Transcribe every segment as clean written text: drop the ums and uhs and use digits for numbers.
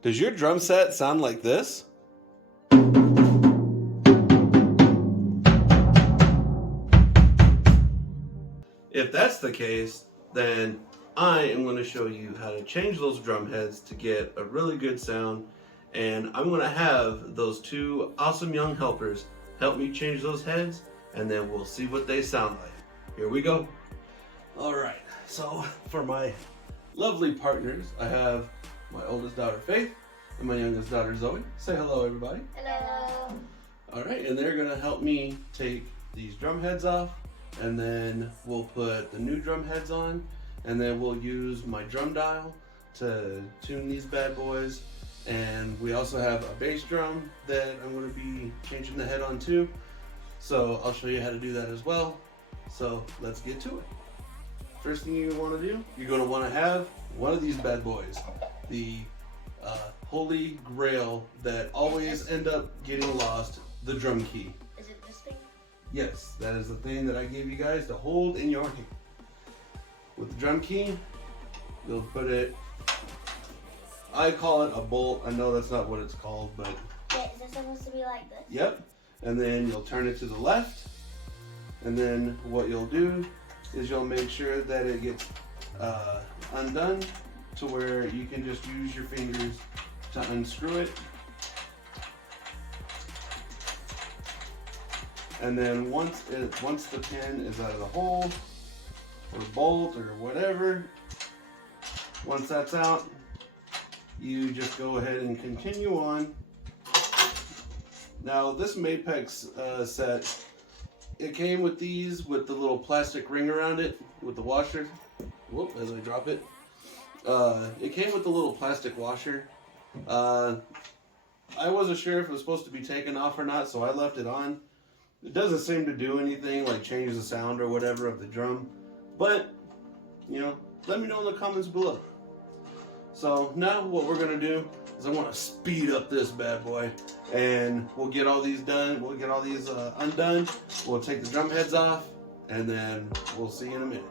Does your drum set sound like this? If that's the case, then I am going to show you how to change those drum heads to get a really good sound. And I'm going to have those two awesome young helpers help me change those heads, and then we'll see what they sound like. Here we go. All right, so for my lovely partners, I have my oldest daughter Faith and my youngest daughter Zoe. Say hello, everybody. Hello. All right, and they're gonna help me take these drum heads off, and then we'll put the new drum heads on, and then we'll use my drum dial to tune these bad boys. And we also have a bass drum that I'm gonna be changing the head on too. So I'll show you how to do that as well. So let's get to it. First thing you wanna do, you're gonna wanna have one of these bad boys. The holy grail that always end up getting lost, the drum key. Is it this thing? Yes, that is the thing that I gave you guys to hold in your hand. With the drum key, you'll put it, I call it a bolt. I know that's not what it's called, but Yeah, is it supposed to be like this? yep. And then you'll turn it to the left, and then what you'll do is you'll make sure that it gets undone to where you can just use your fingers to unscrew it. And then once the pin is out of the hole or bolt or whatever, once that's out, you just go ahead and continue on. Now this Mapex set, it came with these with the little plastic ring around it with the washer. Whoop, as I drop it. It came with the little plastic washer. I wasn't sure if it was supposed to be taken off or not, so I left it on. It doesn't seem to do anything like change the sound or whatever of the drum, but you know, let me know in the comments below. So now what we're gonna do is I want to speed up this bad boy, and we'll get all these done. We'll get all these undone. We'll take the drum heads off, and then we'll see you in a minute.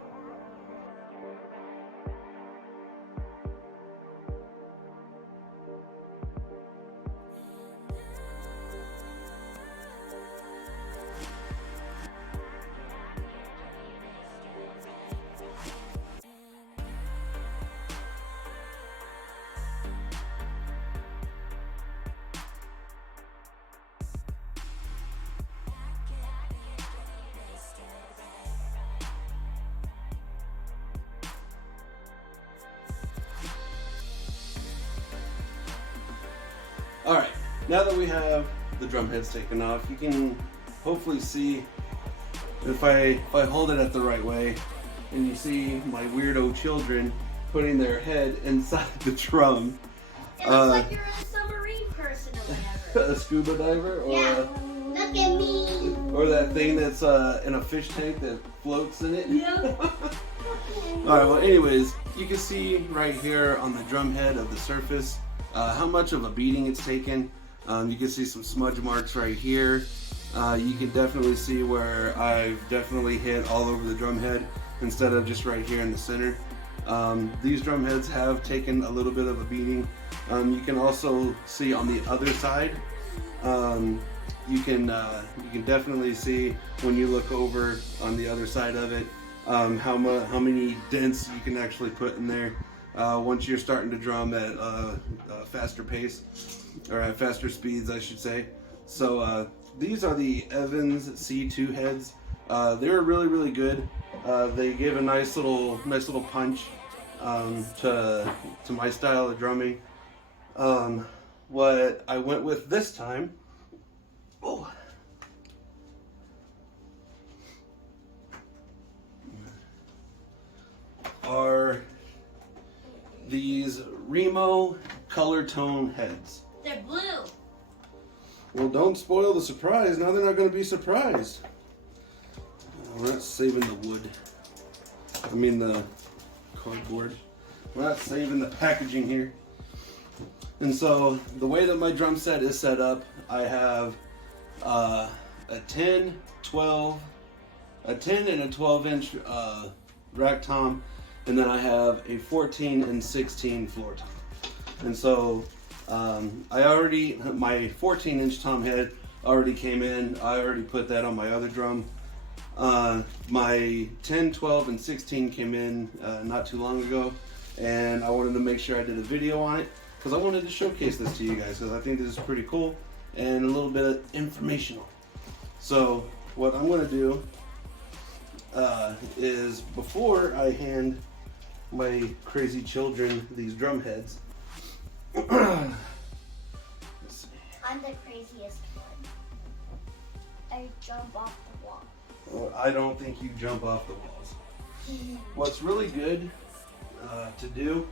All right, now that we have the drum heads taken off, you can hopefully see if I hold it at the right way, and you see my weirdo children putting their head inside the drum. It looks like you're a submarine person or whatever. A scuba diver, or Yeah. Look at me. or that thing that's in a fish tank that floats in it. Yeah. All right, well anyways, you can see right here on the drum head of the surface how much of a beating it's taken. You can see some smudge marks right here. You can definitely see where I've definitely hit all over the drum head instead of just right here in the center. These drum heads have taken a little bit of a beating. You can also see on the other side, you can definitely see when you look over on the other side of it how many dents you can actually put in there once you're starting to drum at a faster pace, or at faster speeds, I should say. So these are the Evans C2 heads. They're really, really good. They give a nice little punch to my style of drumming. What I went with this time, are these Remo color tone heads. They're blue. Well, don't spoil the surprise. Now they're not going to be surprised. We're not saving the wood. I mean the cardboard. We're not saving the packaging here. And so the way that my drum set is set up, I have a 10, 12, a 10 and a 12-inch rack tom, and then I have a 14 and 16 floor tom. And so My 14-inch tom head already came in. I already put that on my other drum. My 10, 12, and 16 came in not too long ago, and I wanted to make sure I did a video on it because I wanted to showcase this to you guys because I think this is pretty cool and a little bit informational. So what I'm going to do is, before I hand my crazy children these drum heads, let's see. I'm the craziest one. I jump off the wall. Well, I don't think you jump off the walls. What's really good to do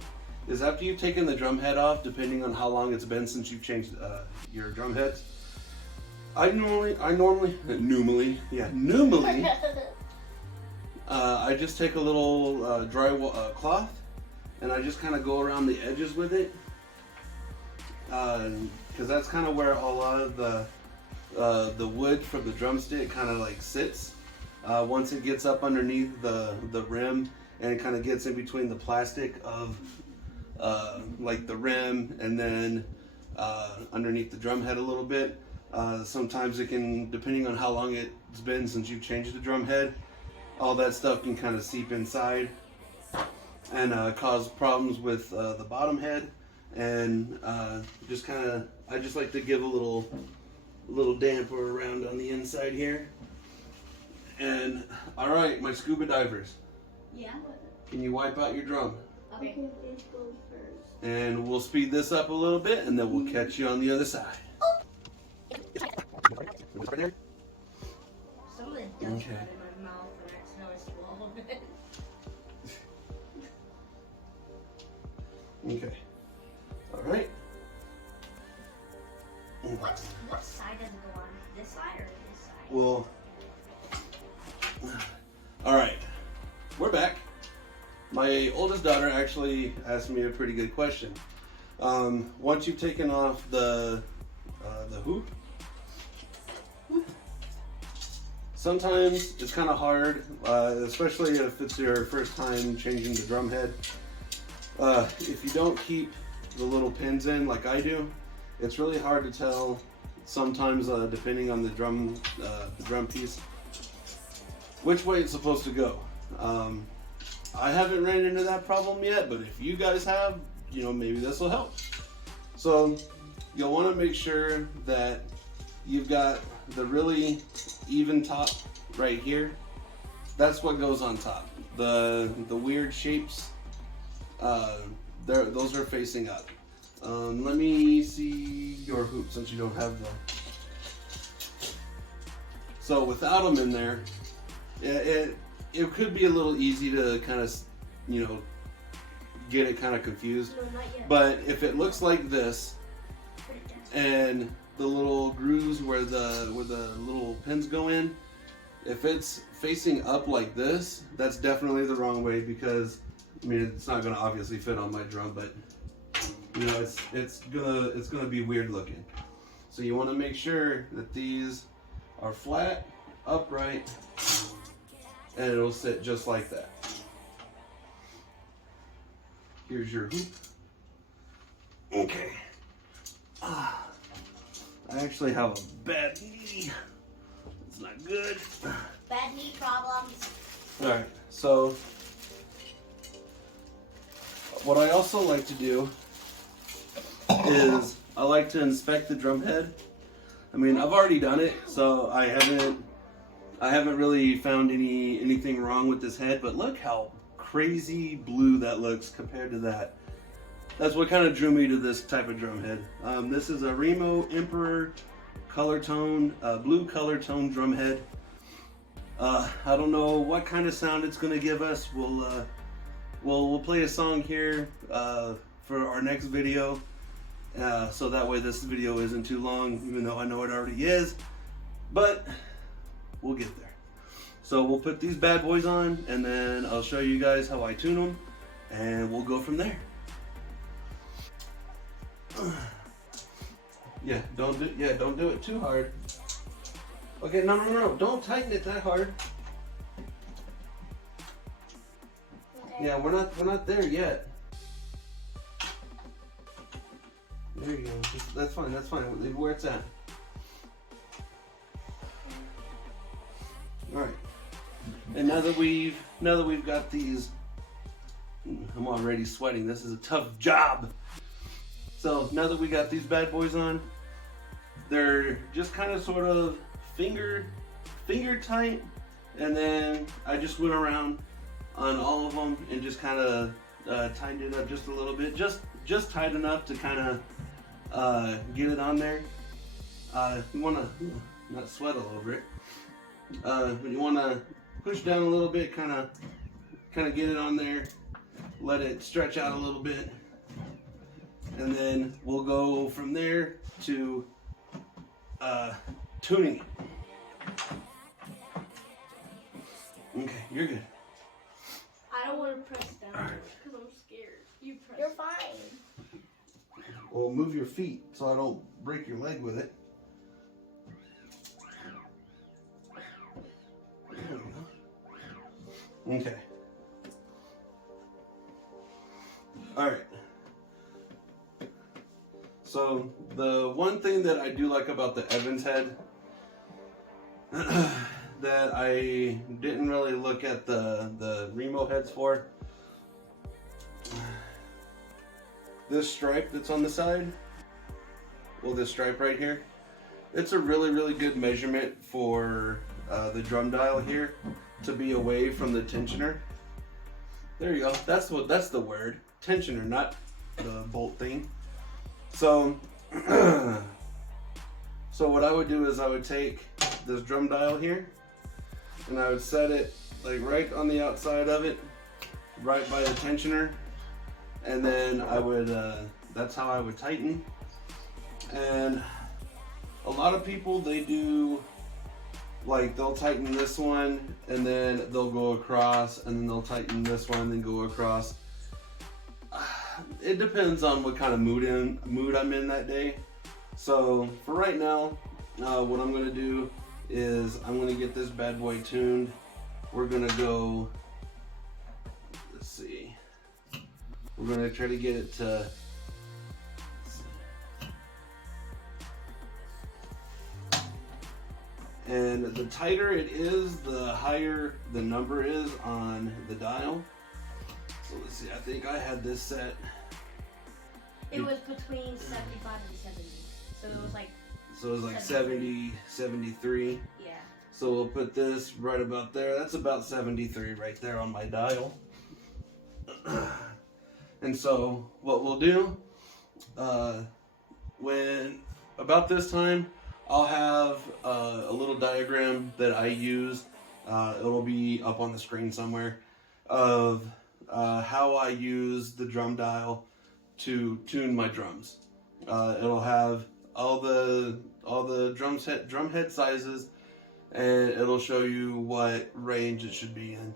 is, after you've taken the drum head off, depending on how long it's been since you've changed your drum heads, I normally, I just take a little dry cloth and I just kind of go around the edges with it, because that's kind of where a lot of the wood from the drumstick kind of like sits. Once it gets up underneath the rim and it kind of gets in between the plastic of like the rim and then underneath the drum head a little bit. Sometimes it can, depending on how long it's been since you've changed the drum head, all that stuff can kind of seep inside and cause problems with the bottom head. And I just like to give a little damper around on the inside here. And all right, my scuba divers, Yeah. can you wipe out your drum? Okay. And we'll speed this up a little bit and then we'll catch you on the other side. Some of it does Okay. run in my mouth and I accidentally swallowed it. Okay. All right. What side does it go on? This side or this side? Well, all right. We're back. My oldest daughter actually asked me a pretty good question. Once you've taken off the hoop, sometimes it's kind of hard, especially if it's your first time changing the drum head. If you don't keep the little pins in like I do, it's really hard to tell sometimes, depending on the drum piece, which way it's supposed to go. I haven't ran into that problem yet, but if you guys have, maybe this will help. So you'll want to make sure that you've got the really even top right here. That's what goes on top. The weird shapes, those are facing up. Let me see your hoop since you don't have them. So without them in there, it could be a little easy to kind of, get it kind of confused. No, not yet. But if it looks like this, and the little grooves where the little pins go in, if it's facing up like this, that's definitely the wrong way, because it's not going to obviously fit on my drum, but it's gonna be weird looking. So you want to make sure that these are flat, upright, and it'll sit just like that. Here's your hoop. Okay. I actually have a bad knee. It's not good. Bad knee problems. Alright, so what I also like to do is I like to inspect the drum head. I've already done it, so I haven't really found anything wrong with this head, but look how crazy blue that looks compared to that. That's what kind of drew me to this type of drum head. This is a Remo Emperor color tone, blue color tone drum head. I don't know what kind of sound it's gonna give us. We'll play a song here for our next video, so that way this video isn't too long, even though I know it already is, but we'll get there. So we'll put these bad boys on, and then I'll show you guys how I tune them, and we'll go from there. Yeah, don't do it too hard. Okay, no, don't tighten it that hard. Okay. Yeah, we're not there yet. There you go. That's fine. That's fine. Leave where it's at. All right. And now that we've got these, I'm already sweating. This is a tough job. So now that we got these bad boys on, they're just kind of sort of finger tight, and then I just went around on all of them and just kind of tightened it up just a little bit, just tight enough to kind of get it on there. You want to not sweat all over it, but you want to push down a little bit, kind of get it on there, let it stretch out a little bit, and then we'll go from there to tuning it. Okay, you're good. I don't want to press down because I'm scared. You press. You're fine. Well, move your feet so I don't break your leg with it. There we go. Okay. All right. So the one thing that I do like about the Evans head that I didn't really look at the Remo heads for, this stripe that's on the side, well, this stripe right here, it's a really good measurement for the drum dial here to be away from the tensioner. There you go. That's the word, tensioner, not the bolt thing. So so what I would do is I would take this drum dial here and I would set it like right on the outside of it, right by the tensioner, and then I would that's how I would tighten. And a lot of people, they do, like, they'll tighten this one and then they'll go across, and then they'll tighten this one and then go across. It depends on what kind of mood I'm in that day. So for right now, what I'm gonna do is I'm gonna get this bad boy tuned. We're gonna go, let's see, we're gonna try to get it to, and the tighter it is, the higher the number is on the dial. So let's see, I think I had this set. It was between 75 and 70. So it was like. So it was like 70, 73. Yeah. So we'll put this right about there. That's about 73 right there on my dial. And so what we'll do, when about this time, I'll have a little diagram that I use. It'll be up on the screen somewhere of how I use the drum dial to tune my drums. It'll have all the drum head sizes, and it'll show you what range it should be in.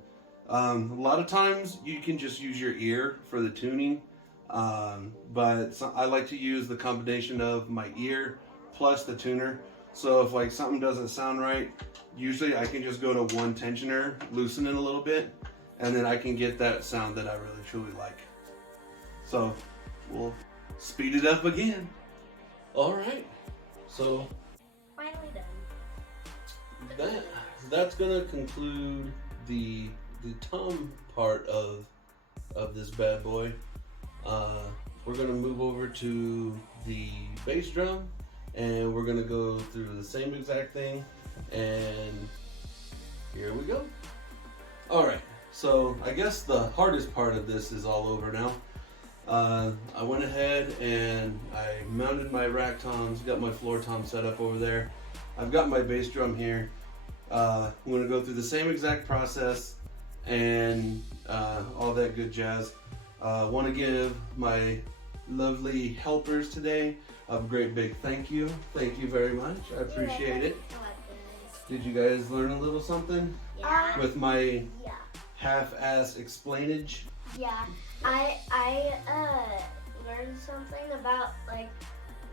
A lot of times you can just use your ear for the tuning, but I like to use the combination of my ear plus the tuner. So if like something doesn't sound right, usually I can just go to one tensioner, loosen it a little bit, and then I can get that sound that I really truly like. So we'll speed it up again. All right. So Finally done. that's gonna conclude the tom part of this bad boy. We're gonna move over to the bass drum, and we're gonna go through the same exact thing, and here we go. All right, so I guess the hardest part of this is all over now. I went ahead and I mounted my rack toms, got my floor tom set up over there. I've got my bass drum here. I'm gonna go through the same exact process and all that good jazz. Want to give my lovely helpers today a great big thank you. Thank you very much. I appreciate it. Did you guys learn a little something Yeah. with my Yeah. half-ass explainage? Yeah. I learned something about like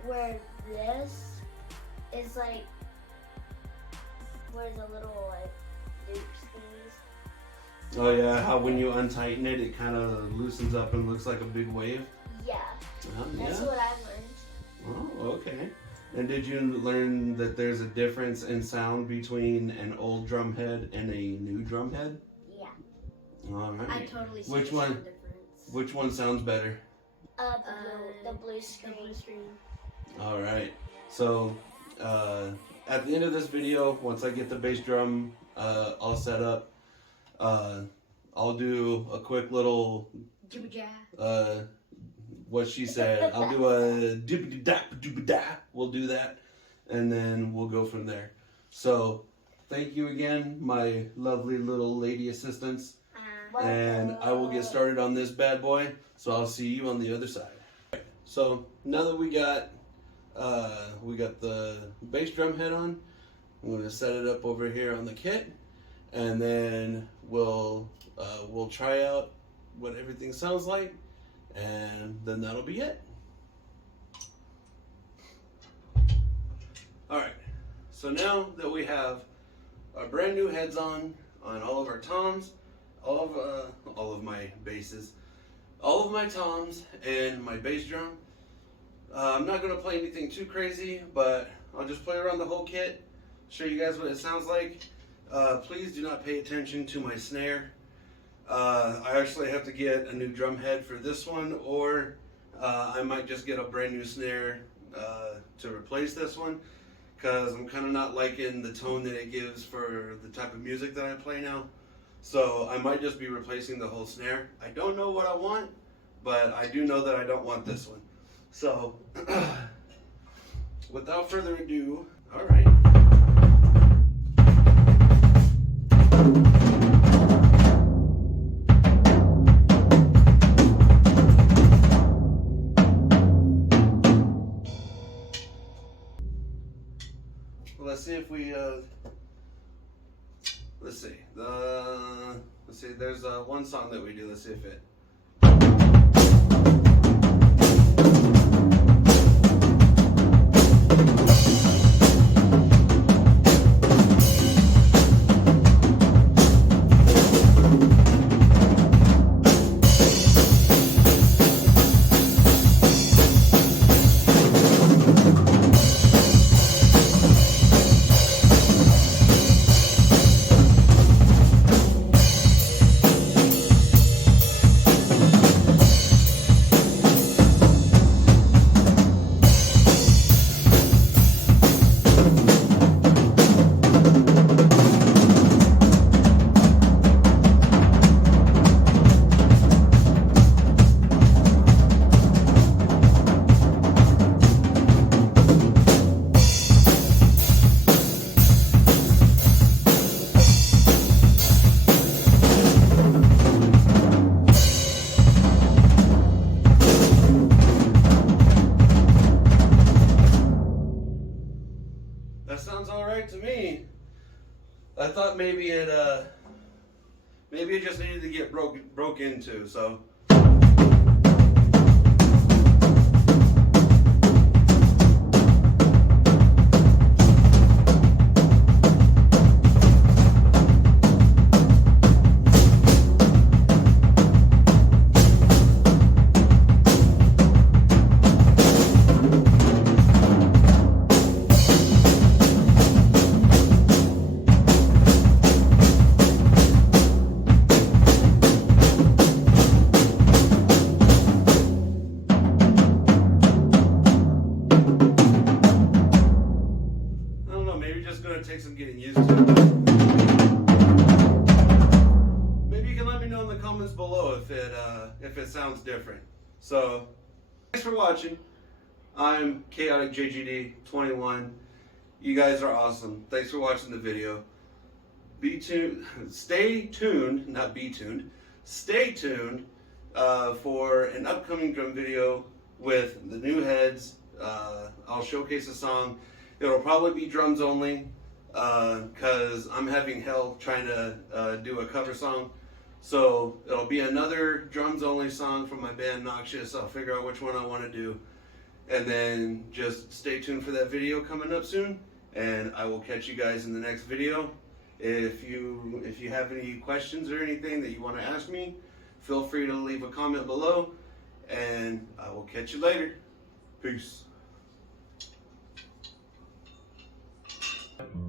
where this is like where the little like loops things. Oh yeah, how when you untighten it, it kind of loosens up and looks like a big wave. Yeah. Yeah. That's what I learned. Okay. And did you learn that there's a difference in sound between an old drum head and a new drum head? Yeah. All right. I totally see Which the one? sound difference. Which one sounds better? The blue screen. The blue screen. All right. So, at the end of this video, once I get the bass drum all set up, I'll do a quick little Jibba-jab. what she said. I'll do a doobie-da. We'll do that, and then we'll go from there. So, thank you again, my lovely little lady assistants, and I will get started on this bad boy. So I'll see you on the other side. So now that we got the bass drum head on, I'm going to set it up over here on the kit, and then we'll try out what everything sounds like, and then that'll be it. All right. So now that we have our brand new heads on all of our toms, all of my basses, all of my toms, and my bass drum. I'm not going to play anything too crazy, but I'll just play around the whole kit, show you guys what it sounds like. Please do not pay attention to my snare. I actually have to get a new drum head for this one, or I might just get a brand new snare to replace this one, because I'm kind of not liking the tone that it gives for the type of music that I play now. So I might just be replacing the whole snare. I don't know what I want, but I do know that I don't want this one. So without further ado, all right. Let's see if we let's see. There's one song that we do. Let's see if it. That sounds all right to me. I thought maybe it just needed to get broke into. So. Take some getting used to. Maybe you can let me know in the comments below if it sounds different. So, thanks for watching. I'm Chaotic JGD 21. You guys are awesome. Thanks for watching the video. Stay tuned, not be tuned. Stay tuned for an upcoming drum video with the new heads. I'll showcase a song. It'll probably be drums only, because I'm having hell trying to do a cover song. So it'll be another drums only song from my band Noxious. I'll figure out which one I want to do, and then just stay tuned for that video coming up soon, and I will catch you guys in the next video. If you have any questions or anything that you want to ask me, feel free to leave a comment below, and I will catch you later. Peace. Bye.